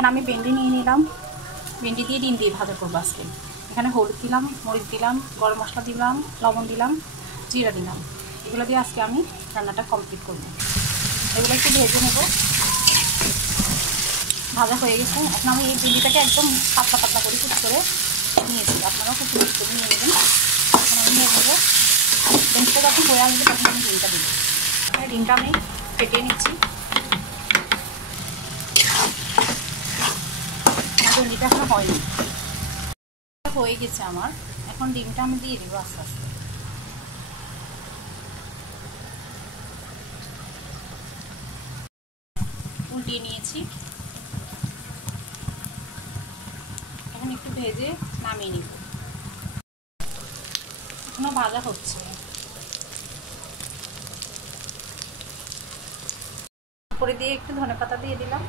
এখানে আমি ভেন্ডি নিয়ে নিলাম, ভেন্ডি দিয়ে ডিম দিয়ে ভাজা করবো আজকে। এখানে হলুদ দিলাম, মরিচ দিলাম, গরম মশলা দিলাম, লবণ দিলাম, জিরা দিলাম। এগুলো দিয়ে আজকে আমি রান্নাটা কমপ্লিট করবো। এগুলো একটু ভেজে নেব। ভাজা হয়ে গেছে। এখন আমি এই ভেন্ডিটাকে একদম পাতলা পাতলা করে কুচি করে নিয়েছি, আপনারাও কুচি কুচি করে নিয়ে নেবেন। এখন আমি নিয়ে নেবো। ভেন্ডিটা যখন হয়ে আসবে তখন আমি ডিমটা দেবো। ডিমটা আমি ফেটিয়ে নিচ্ছি। ভেন্ডিটা এখনো হয়নি, হয়ে গেছে আমার। এখন ডিমটা আমি দিয়ে দেবো আস্তে আস্তে। উল্টিয়ে নিয়েছি। এখন একটু ভেজে নামিয়ে নিব। এখনো ভাজা হচ্ছে। উপরে দিয়ে একটু ধনেপাতা দিয়ে দিলাম।